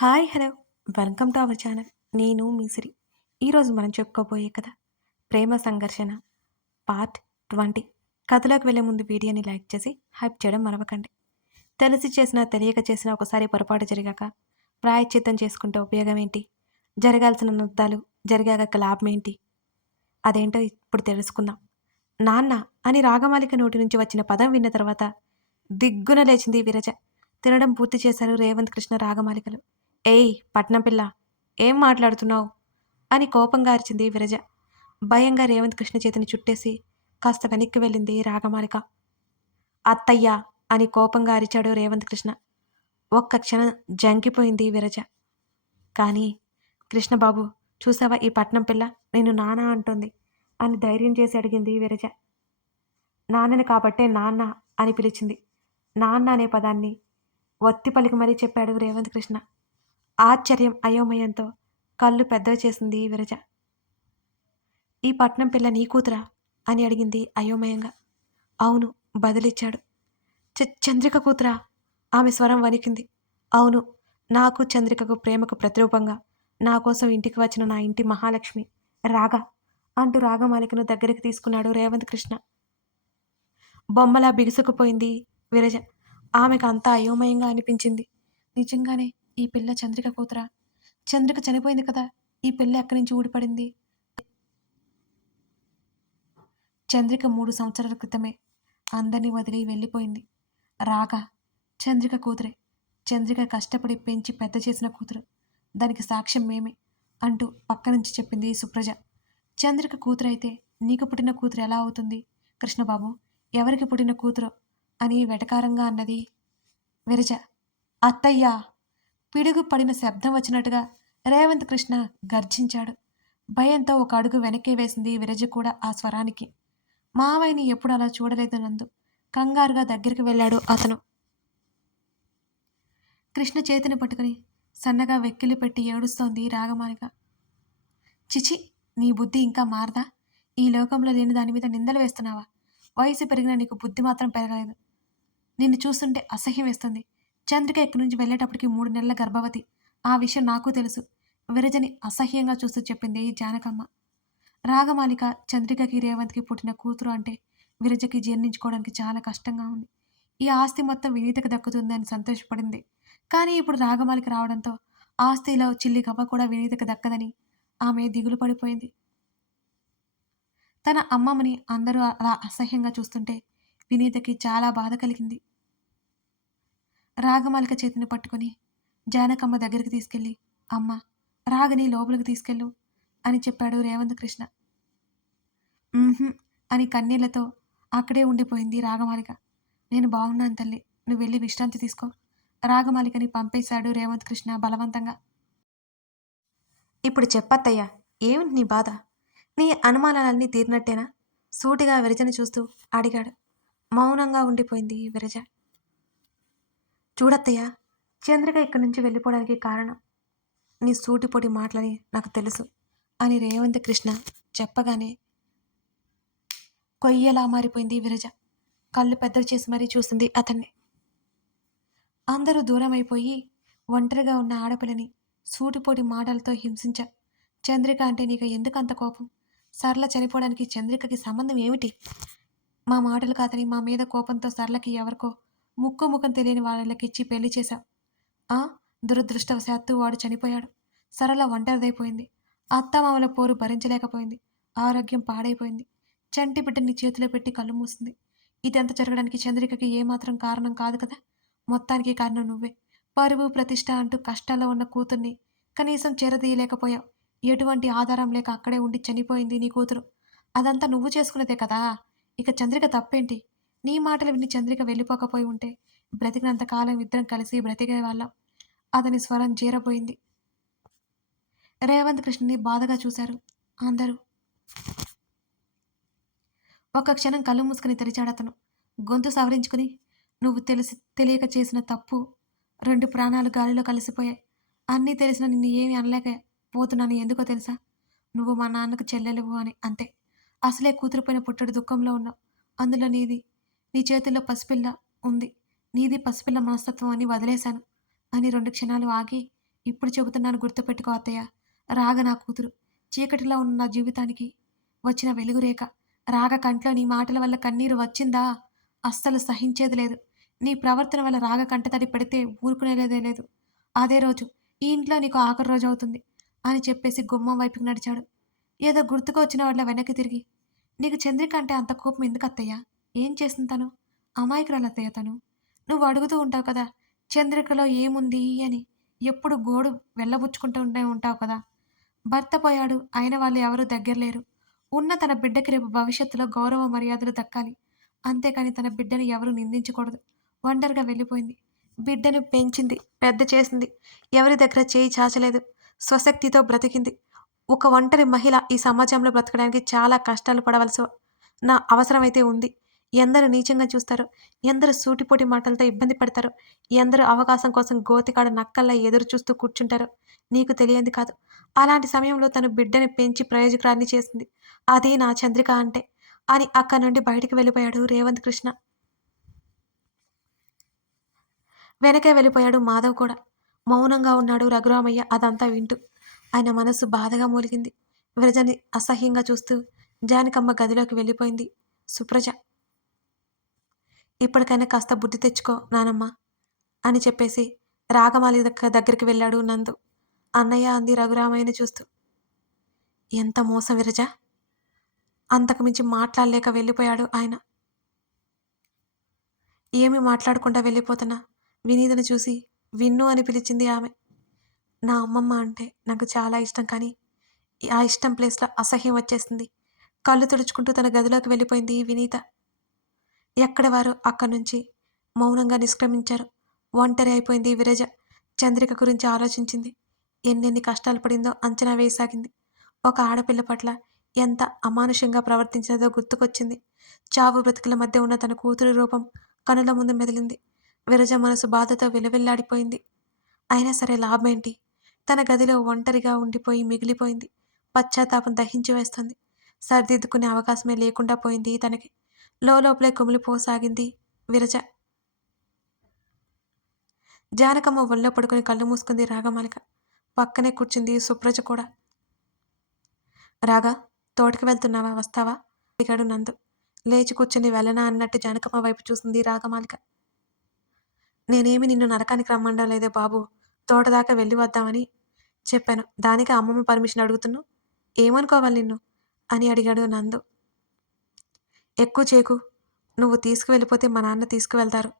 Hi! Hello! Welcome to our channel. నేను మీ సిరి. ఈరోజు మనం చెప్పుకోబోయే కథ 'ప్రేమ సంఘర్షణ' పార్ట్ 20. కథలోకి వెళ్ళే ముందు వీడియోని లైక్ చేసి హైప్ చేయడం మరవకండి. తెలిసి చేసినా, తెలియక చేసినా ఒకసారి పొరపాటు జరిగాక ప్రాయశ్చిత్తం చేసుకుంటే ఉపయోగం ఏంటి? జరగాల్సిన నృత్యాలు జరిగాక లాభమేంటి? అదేంటో ఇప్పుడు తెలుసుకుందాం. నాన్న అని రాగమాలిక నోటి నుంచి వచ్చిన పదం విన్న తర్వాత దిగ్గున లేచింది విరజ. తినడం పూర్తి చేశారు రేవంత్ కృష్ణ రాగమాలికలు. ఏయ్ పట్నం పిల్ల, ఏం మాట్లాడుతున్నావు అని కోపంగా అరిచింది విరజ. భయంగా రేవంత్ కృష్ణ చేతిని చుట్టేసి కాస్త వెనక్కి వెళ్ళింది రాగమాలిక. అత్తయ్యా అని కోపంగా అరిచాడు రేవంత్ కృష్ణ. ఒక్క క్షణం జంకిపోయింది విరజ. కానీ కృష్ణబాబు, చూసావా ఈ పట్నం పిల్ల నేను నాన్న అంటోంది అని ధైర్యం చేసి అడిగింది విరజ. నాన్నని కాబట్టే నాన్న అని పిలిచింది. నాన్న అనే పదాన్ని ఒత్తి పలికి మరీ చెప్పాడు రేవంత్ కృష్ణ. ఆశ్చర్యం, అయోమయంతో కళ్ళు పెద్దవి చేసింది విరజ. ఈ పట్నం పిల్ల నీ కూతురా అని అడిగింది అయోమయంగా. అవును బదిలిచ్చాడు. చంద్రిక కూతురా? ఆమె స్వరం వణికింది. అవును, నాకు చంద్రికకు ప్రేమకు ప్రతిరూపంగా నా కోసం ఇంటికి వచ్చిన నా ఇంటి మహాలక్ష్మి రాగా అంటూ రాగమాలికను దగ్గరికి తీసుకున్నాడు రేవంత్ కృష్ణ. బొమ్మలా బిగుసుకుపోయింది విరజ. ఆమెకు అంతా అయోమయంగా అనిపించింది. నిజంగానే ఈ పిల్ల చంద్రిక కూతురా? చంద్రిక చనిపోయింది కదా, ఈ పిల్ల ఎక్కడి నుంచి ఊడిపడింది? చంద్రిక 3 సంవత్సరాల క్రితమే అందరినీ వదిలి వెళ్ళిపోయింది. రాగా చంద్రిక కూతురే. చంద్రిక కష్టపడి పెంచి పెద్ద చేసిన కూతురు. దానికి సాక్ష్యం మేమే అంటూ పక్క నుంచి చెప్పింది సుప్రజ. చంద్రిక కూతురైతే నీకు పుట్టిన కూతురు ఎలా అవుతుంది కృష్ణబాబు? ఎవరికి పుట్టిన కూతురు అని వెటకారంగా అన్నది విరజ. అత్తయ్యా! పిడుగు పడిన శబ్దం వచ్చినట్టుగా రేవంత్ కృష్ణ గర్జించాడు. భయంతో ఒక అడుగు వెనక్కి వేసింది విరజ కూడా ఆ స్వరానికి. మావయ్యని ఎప్పుడు అలా చూడలేదు నందు. కంగారుగా దగ్గరికి వెళ్ళాడు అతను. కృష్ణ చేతిని పట్టుకుని సన్నగా వెక్కిలి పెట్టి ఏడుస్తోంది రాగమాలిక. చిచి, నీ బుద్ధి ఇంకా మారదా? ఈ లోకంలో లేని దాని మీద నిందలు వేస్తున్నావా? వయసు పెరిగినా నీకు బుద్ధి మాత్రం పెరగలేదు. నిన్ను చూస్తుంటే అసహ్యం వేస్తుంది. చంద్రిక ఇక్కడి నుంచి వెళ్ళేటప్పటికి 3 నెలల గర్భవతి. ఆ విషయం నాకు తెలుసు. విరజని అసహ్యంగా చూస్తూ చెప్పింది జానకమ్మ. రాగమాలిక చంద్రికకి రేవంత్కి పుట్టిన కూతురు అంటే విరజకి జీర్ణించుకోవడానికి చాలా కష్టంగా ఉంది. ఈ ఆస్తి మొత్తం వినీతకు దక్కుతుందని సంతోషపడింది. కానీ ఇప్పుడు రాగమాలిక రావడంతో ఆస్తిలో చిల్లి గవ్వ కూడా వినీతకు దక్కదని ఆమె దిగులు పడిపోయింది. తన అమ్మమ్మని అందరూ అలా అసహ్యంగా చూస్తుంటే వినీతకి చాలా బాధ కలిగింది. రాగమాలిక చేతిని పట్టుకుని జానకమ్మ దగ్గరికి తీసుకెళ్ళి, అమ్మ, రాగని లోపలికి తీసుకెళ్ళు అని చెప్పాడు రేవంత్ కృష్ణ. అని కన్నీళ్లతో అక్కడే ఉండిపోయింది రాగమాలిక. నేను బాగున్నాను తల్లి, నువ్వు వెళ్ళి విశ్రాంతి తీసుకో. రాగమాలికని పంపేశాడు రేవంత్ కృష్ణ బలవంతంగా. ఇప్పుడు చెప్పత్తయ్యా, ఏమిటి నీ బాధ? నీ అనుమానాలన్నీ తీరినట్టేనా? సూటిగా విరజని చూస్తూ అడిగాడు. మౌనంగా ఉండిపోయింది విరజ. చూడత్తయ్యా, చంద్రిక ఇక్కడి నుంచి వెళ్ళిపోవడానికి కారణం నీ సూటిపొడి మాటలని నాకు తెలుసు అని రేవంత్ కృష్ణ చెప్పగానే కొయ్యలా మారిపోయింది విరజ. కళ్ళు పెద్దవి చేసి మరీ చూసింది అతన్ని. అందరూ దూరం అయిపోయి ఒంటరిగా ఉన్న ఆడపిల్లని సూటిపోటి మాటలతో హింసించా. చంద్రిక అంటే నీకు ఎందుకంత కోపం? సరళ చనిపోవడానికి చంద్రికకి సంబంధం ఏమిటి? మా మాటలు కాదని మా మీద కోపంతో సరళకి ఎవరికో ముక్కు ముఖం తెలియని వాళ్ళకిచ్చి పెళ్లి చేశావు. దురదృష్టవశాత్తు వాడు చనిపోయాడు. సరళ ఒంటరిదైపోయింది. అత్తమామల పోరు భరించలేకపోయింది. ఆరోగ్యం పాడైపోయింది. చంటి బిడ్డని చేతిలో పెట్టి కళ్ళు మూసింది. ఇదంతా జరగడానికి చంద్రికకి ఏమాత్రం కారణం కాదు కదా. మొత్తానికి కారణం నువ్వే. పరువు ప్రతిష్ట అంటూ కష్టాల్లో ఉన్న కూతుర్ని కనీసం చేరదీయలేకపోయావు. ఎటువంటి ఆధారం లేక అక్కడే ఉండి చనిపోయింది నీ కూతురు. అదంతా నువ్వు చేసుకున్నదే కదా. ఇక చంద్రిక తప్పేంటి? నీ మాటలు విని చంద్రిక వెళ్ళిపోకపోయి ఉంటే బ్రతికినంతకాలం ఇద్దరం కలిసి బ్రతికేవాళ్ళం. అతని స్వరం జీరబోయింది. రేవంత్ కృష్ణని బాధగా చూశారు అందరూ. ఒక్క క్షణం కళ్ళు మూసుకుని తెరిచాడతను. గొంతు సవరించుకుని, నువ్వు తెలిసి తెలియక చేసిన తప్పు. 2 ప్రాణాలు గాలిలో కలిసిపోయాయి. అన్నీ తెలిసిన నిన్ను ఏమీ అనలేక పోతున్నాను. ఎందుకో తెలుసా? నువ్వు మా నాన్నకు చెల్లెలువు అని, అంతే. అసలే కూతురుపోయిన పుట్టడు దుఃఖంలో ఉన్నావు. అందులో నీది, నీ చేతుల్లో పసిపిల్ల ఉంది. నీది పసిపిల్ల మనస్తత్వం అని వదిలేశాను అని 2 క్షణాలు ఆగి ఇప్పుడు చెబుతున్నాను గుర్తుపెట్టుకో అత్తయ్య. రాగ నా కూతురు. చీకటిలో ఉన్న నా జీవితానికి వచ్చిన వెలుగురేఖ. రాగ కంట్లో నీ మాటల వల్ల కన్నీరు వచ్చిందా? అస్సలు సహించేది లేదు. నీ ప్రవర్తన వల్ల రాగ కంటతడి పెడితే ఊరుకునేదే లేదు. అదే రోజు ఈ ఇంట్లో నీకు ఆఖరి రోజవుతుంది అని చెప్పేసి గుమ్మం వైపుకి నడిచాడు. ఏదో గుర్తుకు వచ్చిన వాళ్ళ వెనక్కి తిరిగి, నీకు చంద్రిక అంటే అంత కోపం ఎందుకత్తయ్య? ఏం చేసింది తను? అమాయకురాలత్తయ్య తను. నువ్వు అడుగుతూ ఉంటావు కదా! చంద్రికలో ఏముంది అని. ఎప్పుడు గోడు వెళ్ళబుచ్చుకుంటూనే ఉంటావు కదా! భర్త పోయాడు. అయిన వాళ్ళు ఎవరూ దగ్గర లేరు. ఉన్న తన బిడ్డకి రేపు భవిష్యత్తులో గౌరవ మర్యాదలు దక్కాలి. అంతేకాని తన బిడ్డని ఎవరు నిందించకూడదు. ఒంటరిగా వెళ్ళిపోయింది. బిడ్డను పెంచింది, పెద్ద చేసింది. ఎవరి దగ్గర చేయి చాచలేదు. స్వశక్తితో బ్రతికింది. ఒక ఒంటరి మహిళ ఈ సమాజంలో బ్రతకడానికి చాలా కష్టాలు పడవలసి నా అవసరమైతే ఉంది. ఎందరు నీచంగా చూస్తారు, ఎందరు సూటిపోటి మాటలతో ఇబ్బంది పడతారు, ఎందరు అవకాశం కోసం గోతికాడ నక్కల్లా ఎదురు చూస్తూ కూర్చుంటారో నీకు తెలియంది కాదు. అలాంటి సమయంలో తను బిడ్డని పెంచి ప్రయోజకురాన్ని చేసింది. అది నా చంద్రిక అంటే అని అక్కడి నుండి బయటికి వెళ్ళిపోయాడు రేవంత్ కృష్ణ. వెనకే వెళ్ళిపోయాడు మాధవ్ కూడా. మౌనంగా ఉన్నాడు రఘురామయ్య అదంతా వింటూ. ఆయన మనసు బాధగా మూలిగింది. విరజని అసహ్యంగా చూస్తూ జానకమ్మ గదిలోకి వెళ్ళిపోయింది. సుప్రజ, ఇప్పటికైనా కాస్త బుద్ధి తెచ్చుకో నానమ్మ అని చెప్పేసి రాగమాలి దగ్గరికి వెళ్ళాడు నందు. అన్నయ్య అంది రఘురామయ్యని చూస్తూ. ఎంత మోసం విరజ! అంతకు మించి మాట్లాడలేక వెళ్ళిపోయాడు ఆయన. ఏమీ మాట్లాడకుండా వెళ్ళిపోతున్నా వినీతను చూసి విన్ను అని పిలిచింది ఆమె. నా అమ్మమ్మ అంటే నాకు చాలా ఇష్టం, కానీ ఆ ఇష్టం ప్లేస్‌లో అసహ్యం వచ్చేసింది. కళ్ళు తుడుచుకుంటూ తన గదిలోకి వెళ్ళిపోయింది వినీత. ఎక్కడి వారు అక్కడి నుంచి మౌనంగా నిష్క్రమించారు. ఒంటరి అయిపోయింది విరజ. చంద్రిక గురించి ఆలోచించింది. ఎన్నెన్ని కష్టాలు పడిందో అంచనా వేయసాగింది. ఒక ఆడపిల్ల పట్ల ఎంత అమానుషంగా ప్రవర్తించినదో గుర్తుకొచ్చింది. చావు బ్రతుకుల మధ్య ఉన్న తన కూతురి రూపం కనుల ముందు మెదిలింది. విరజ మనసు బాధతో విలవిల్లాడిపోయింది. అయినా సరే లాభమేంటి? తన గదిలో ఒంటరిగా ఉండిపోయి మిగిలిపోయింది. పశ్చాత్తాపం దహించి వేస్తుంది. సరిదిద్దుకునే అవకాశమే లేకుండా పోయింది తనకి. లోపలే కుమిలిపోసాగింది విరజ. జానకమ్మ ఒళ్ళో పడుకుని కళ్ళు మూసుకుంది రాగమాలిక. పక్కనే కూర్చుంది సుప్రజ కూడా. రాగా, తోటకి వెళ్తున్నావా, వస్తావా అడిగాడు నందు. లేచి కూర్చుని వెళ్ళనా అన్నట్టు జానకమ్మ వైపు చూసింది రాగమాలిక. నేనేమి నిన్ను నరకానికి రమ్మండం లేదే బాబు, తోటదాకా వెళ్ళి వద్దామని చెప్పాను. దానికి అమ్మమ్మ పర్మిషన్ అడుగుతున్నావు? ఏమనుకోవాలి నిన్ను అని అడిగాడు నందు. ఎక్కువ చేకు, నువ్వు తీసుకువెళ్ళిపోతే మా నాన్న తీసుకువెళ్తారు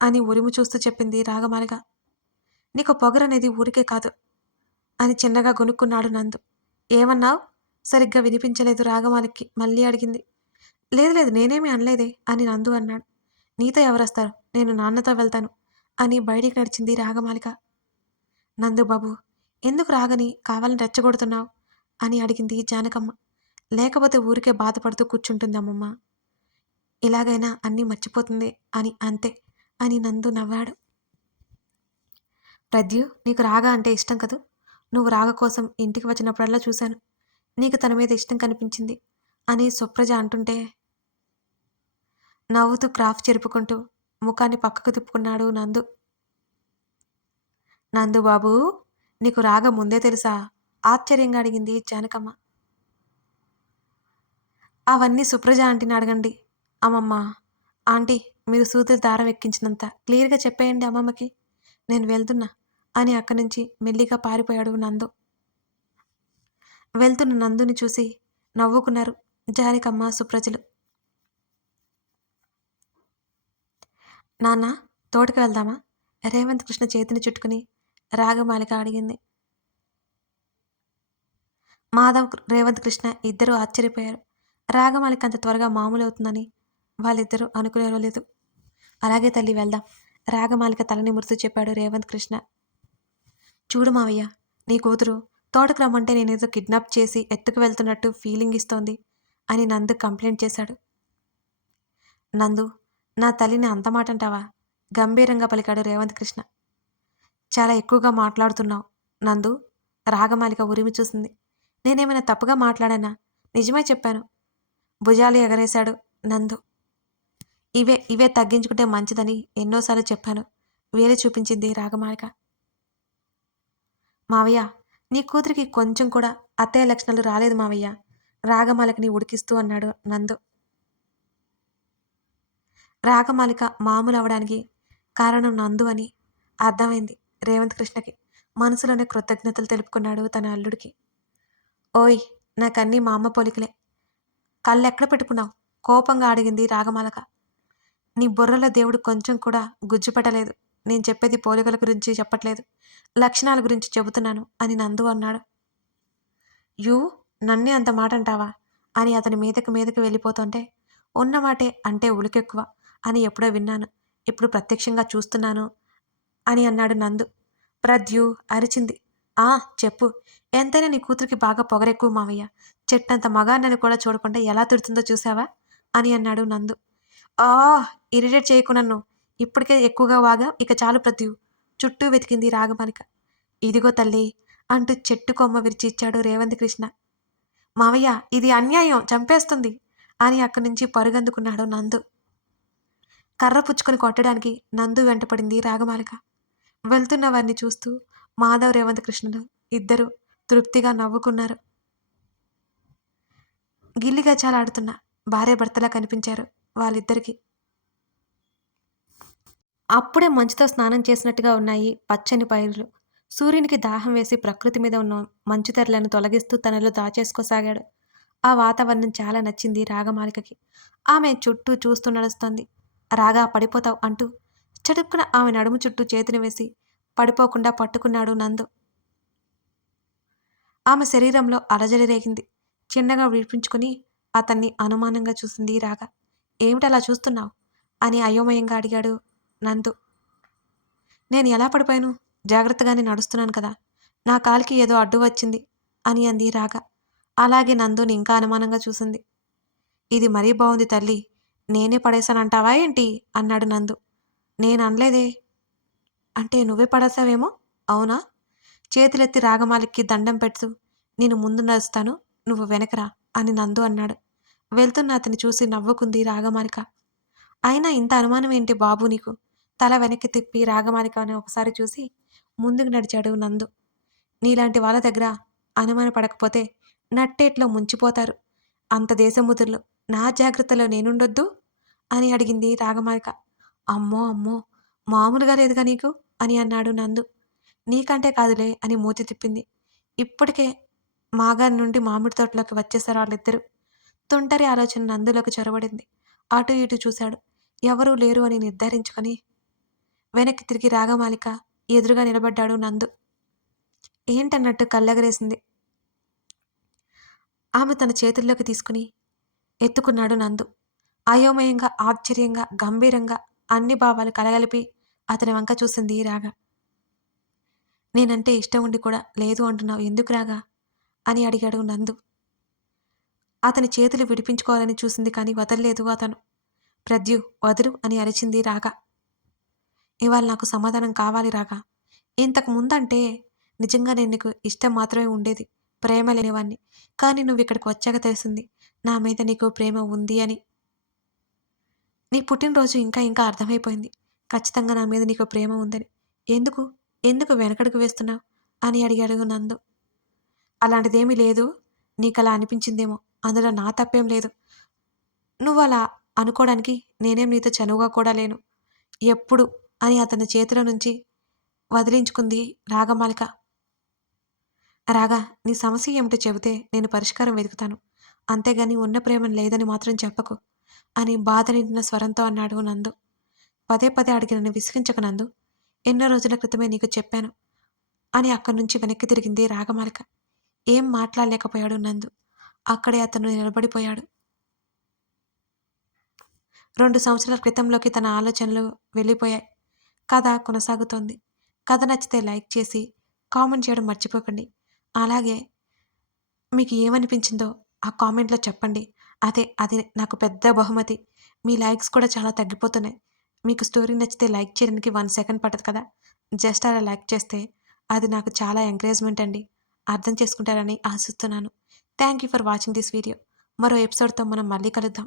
అని ఉరిమి చూస్తూ చెప్పింది రాగమాలిక. నీకు పొగరనేది ఊరికే కాదు అని చిన్నగా గొనుక్కున్నాడు నందు. ఏమన్నావు? సరిగ్గా వినిపించలేదు రాగమాలికి. మళ్ళీ అడిగింది. లేదు లేదు, నేనేమీ అనలేదే అని నందు అన్నాడు. నీతో ఎవరొస్తారు? నేను నాన్నతో వెళ్తాను అని బయటికి నడిచింది రాగమాలిక. నందు బాబు, ఎందుకు రాగని కావాలని రెచ్చగొడుతున్నావు అని అడిగింది జానకమ్మ. లేకపోతే ఊరికే బాధపడుతూ కూర్చుంటుంది అమ్మమ్మ. ఇలాగైనా అన్నీ మర్చిపోతుంది అని అంతే అని నందు నవ్వాడు. ప్రద్యు, నీకు రాగ అంటే ఇష్టం కదూ? నువ్వు రాగ కోసం ఇంటికి వచ్చినప్పుడల్లా చూశాను. నీకు తన మీద ఇష్టం కనిపించింది అని సుప్రజ అంటుంటే నవ్వుతూ క్రాఫ్ చెరుపుకుంటూ ముఖాన్ని పక్కకు తిప్పుకున్నాడు నందు. నందు బాబూ, నీకు రాగ ముందే తెలుసా? ఆశ్చర్యంగా అడిగింది జానకమ్మ. అవన్నీ సుప్రజ ఆంటీని అడగండి అమ్మమ్మ. ఆంటీ, మీరు సూదులు దారం ఎక్కించినంత క్లియర్గా చెప్పేయండి అమ్మమ్మకి. నేను వెళ్తున్నా అని అక్కడి నుంచి మెల్లిగా పారిపోయాడు నందు. వెళ్తున్న నందుని చూసి నవ్వుకున్నారు జానకమ్మ, సుప్రజలు. నాన్న, తోటకి వెళ్దామా? రేవంత్ కృష్ణ చేతిని చుట్టుకుని రాగమాలిక అడిగింది. మాధవ్, రేవంత్ కృష్ణ ఇద్దరూ ఆశ్చర్యపోయారు. రాగమాలిక అంత త్వరగా మామూలు అవుతుందని వాళ్ళిద్దరూ అనుకునేరో లేదు. అలాగే తల్లి, వెళ్దాం రాగమాలిక తల నిమురుతూ చెప్పాడు రేవంత్ కృష్ణ. చూడు మావయ్య, నీ కూతురు తోటకు రమ్మంటే నేనేదో కిడ్నాప్ చేసి ఎత్తుకు వెళ్తున్నట్టు ఫీలింగ్ ఇస్తోంది అని నందు కంప్లైంట్ చేశాడు. నందు, నా తల్లిని అంత మాట అంటావా? గంభీరంగా పలికాడు రేవంత్ కృష్ణ. చాలా ఎక్కువగా మాట్లాడుతున్నావు నందు. రాగమాలిక ఉరిమి చూసింది. నేనేమైనా తప్పుగా మాట్లాడానా? నిజమే చెప్పాను. భుజాలు ఎగరేశాడు నందు. ఇవే ఇవే తగ్గించుకుంటే మంచిదని ఎన్నోసార్లు చెప్పాను. వేలు చూపించింది రాగమాలిక. మావయ్య, నీ కూతురికి కొంచెం కూడా అత్తయ్య లక్షణాలు రాలేదు మావయ్య. రాగమాలికని ఉడికిస్తూ అన్నాడు నందు. రాగమాలిక మామూలు అవడానికి కారణం నందు అని అర్థమైంది రేవంత్ కృష్ణకి. మనసులోనే కృతజ్ఞతలు తెలుపుకున్నాడు తన అల్లుడికి. ఓయ్, నాకన్నీ మా అమ్మ పోలికలే. కళ్ళెక్కడ పెట్టుకున్నావు? కోపంగా అడిగింది రాగమాలక. నీ బుర్రలో దేవుడు కొంచెం కూడా గుజ్జుపట్టలేదు. నేను చెప్పేది పోలికల గురించి చెప్పట్లేదు, లక్షణాల గురించి చెబుతున్నాను అని నందు అన్నాడు. యూ, నన్నే అంత మాట అంటావా అని అతని మీదకి వెళ్ళిపోతుంటే, ఉన్నమాటే అంటే ఉలికెక్కువ అని ఎప్పుడో విన్నాను, ఇప్పుడు ప్రత్యక్షంగా చూస్తున్నాను అని అన్నాడు నందు. ప్రద్యు అరిచింది. ఆ, చెప్పు. ఎంతైనా నీ కూతురికి బాగా పొగరెక్కువ మావయ్య. చెట్టంత మగాన్నని కూడా చూడకుండా ఎలా తిడుతుందో చూసావా అని అన్నాడు నందు. ఆ, ఇరిటేట్ చేయకు నన్ను. ఇప్పటికే ఎక్కువగా వాగా, ఇక చాలు ప్రద్యు. చుట్టూ వెతికింది రాగమాలిక. ఇదిగో తల్లి అంటూ చెట్టు కొమ్మ విరిచి ఇచ్చాడు రేవంత్ కృష్ణ. మావయ్య, ఇది అన్యాయం, చంపేస్తుంది అని అక్కడి నుంచి పరుగందుకున్నాడు నందు. కర్ర పుచ్చుకొని కొట్టడానికి నందు వెంటపడింది రాగమాలిక. వెళ్తున్న వారిని చూస్తూ మాధవ్, రేవంత్ కృష్ణుడు ఇద్దరు తృప్తిగా నవ్వుకున్నారు. గిల్లి గచ్చాలాడుతున్న భార్యాభర్తలా కనిపించారు వాళ్ళిద్దరికి. అప్పుడే మంచుతో స్నానం చేసినట్టుగా ఉన్నాయి పచ్చని పైర్లు. సూర్యునికి దాహం వేసి ప్రకృతి మీద ఉన్న మంచు తెరలను తొలగిస్తూ తనలో దాచేసుకోసాగాడు. ఆ వాతావరణం చాలా నచ్చింది రాగమాలికకి. ఆమె చుట్టూ చూస్తూ నడుస్తోంది. రాగా, పడిపోతావు అంటూ చటుక్కున ఆమె నడుము చుట్టూ చేతిని వేసి పడిపోకుండా పట్టుకున్నాడు నందు. ఆమె శరీరంలో అలజడి రేగింది. చిన్నగా విడిపించుకుని అతన్ని అనుమానంగా చూసింది రాగా. ఏమిటలా చూస్తున్నావు అని అయోమయంగా అడిగాడు నందు. నేను ఎలా పడిపోయాను? జాగ్రత్తగానే నడుస్తున్నాను కదా. నా కాలికి ఏదో అడ్డు వచ్చింది అని అంది రాగా. అలాగే నందుని ఇంకా అనుమానంగా చూసింది. ఇది మరీ బాగుంది తల్లి. నేనే పడేశానంటావా ఏంటి అన్నాడు నందు. నేను అనలేదే. అంటే నువ్వే పడేశావేమో. అవునా? చేతులెత్తి రాగమాలికి దండం పెడుతూ, నేను ముందు నడుస్తాను, నువ్వు వెనకరా అని నందు అన్నాడు. వెళ్తున్న అతని చూసి నవ్వుకుంది రాగమాలిక. అయినా ఇంత అనుమానం ఏంటి బాబు నీకు? తల వెనక్కి తిప్పి రాగమాలికని ఒకసారి చూసి ముందుకు నడిచాడు నందు. నీలాంటి వాళ్ళ దగ్గర అనుమానపడకపోతే నట్టేట్లో ముంచిపోతారు. అంత దేశముద్రులు నా జాగ్రత్తలో నేనుండొద్దు అని అడిగింది రాగమాలిక. అమ్మో అమ్మో, మామూలుగా లేదుగా నీకు అని అన్నాడు నందు. నీకంటే కాదులే అని మూతి తిప్పింది. ఇప్పటికే మాగారి నుండి మామిడి తోటలోకి వచ్చేశారు వాళ్ళిద్దరూ. తుంటరి ఆలోచన నందులోకి చొరబడింది. అటు ఇటు చూశాడు. ఎవరూ లేరు అని నిర్ధారించుకొని వెనక్కి తిరిగి రాగమాలిక ఎదురుగా నిలబడ్డాడు నందు. ఏంటన్నట్టు కళ్ళెగరేసింది. ఆమె తన చేతుల్లోకి తీసుకుని ఎత్తుకున్నాడు నందు. అయోమయంగా, ఆశ్చర్యంగా, గంభీరంగా అన్ని భావాలు కలగలిపి అతని వంక చూసింది రాగా. నేనంటే ఇష్టం ఉండి కూడా లేదు అంటున్నావు, ఎందుకు రాగా అని అడిగాడు నందు. అతని చేతులు విడిపించుకోవాలని చూసింది కానీ వదల్లేదు అతను. ప్రద్యు, వదులు అని అరిచింది రాగా. ఇవాళ నాకు సమాధానం కావాలి రాగా. ఇంతకు ముందంటే నిజంగా నేను నీకు ఇష్టం మాత్రమే ఉండేది, ప్రేమ లేనివాణ్ణి. కానీ నువ్వు ఇక్కడికి వచ్చాక తెలిసింది నా మీద నీకు ప్రేమ ఉంది అని. నీ పుట్టినరోజు ఇంకా ఇంకా అర్థమైపోయింది. ఖచ్చితంగా నా మీద నీకు ప్రేమ ఉందని. ఎందుకు ఎందుకు వెనకడుగు వేస్తున్నావు అని అడిగాడు నందు. అలాంటిదేమీ లేదు. నీకలా అనిపించిందేమో, అందులో నా తప్పేం లేదు. నువ్వు అలా అనుకోవడానికి నేనేం నీతో చనువుగా కూడా లేను ఎప్పుడు అని అతని చేతిలో నుంచి వదిలించుకుంది రాగమాలిక. రాగా, నీ సమస్య ఏమిటో చెబితే నేను పరిష్కారం వెతుకుతాను. అంతేగాని ఉన్న ప్రేమను లేదని మాత్రం చెప్పకు అని బాధ నిండిన స్వరంతో అన్నాడు నందు. పదే పదే అడిగి నన్ను విసిగించక నందు. ఎన్నో రోజుల క్రితమే నీకు చెప్పాను అని అక్కడి నుంచి వెనక్కి తిరిగింది రాగమాలిక. ఏం మాట్లాడలేకపోయాడు నందు. అక్కడే అతను నిలబడిపోయాడు. 2 సంవత్సరాల క్రితంలోకి తన ఆలోచనలు వెళ్ళిపోయాయి. కథ కొనసాగుతోంది. కథ నచ్చితే లైక్ చేసి కామెంట్ చేయడం మర్చిపోకండి. అలాగే మీకు ఏమనిపించిందో ఆ కామెంట్లో చెప్పండి. అది నాకు పెద్ద బహుమతి. మీ లైక్స్ కూడా చాలా తగ్గిపోతున్నాయి. మీకు స్టోరీ నచ్చితే లైక్ చేయడానికి 1 సెకండ్ పట్టదు కదా. జస్ట్ అలా లైక్ చేస్తే అది నాకు చాలా ఎంకరేజ్మెంట్ అండి. అర్థం చేసుకుంటారని ఆశిస్తున్నాను. Thank you for watching this video. మరో ఎపిసోడ్తో మనం మళ్ళీ కలుద్దాం.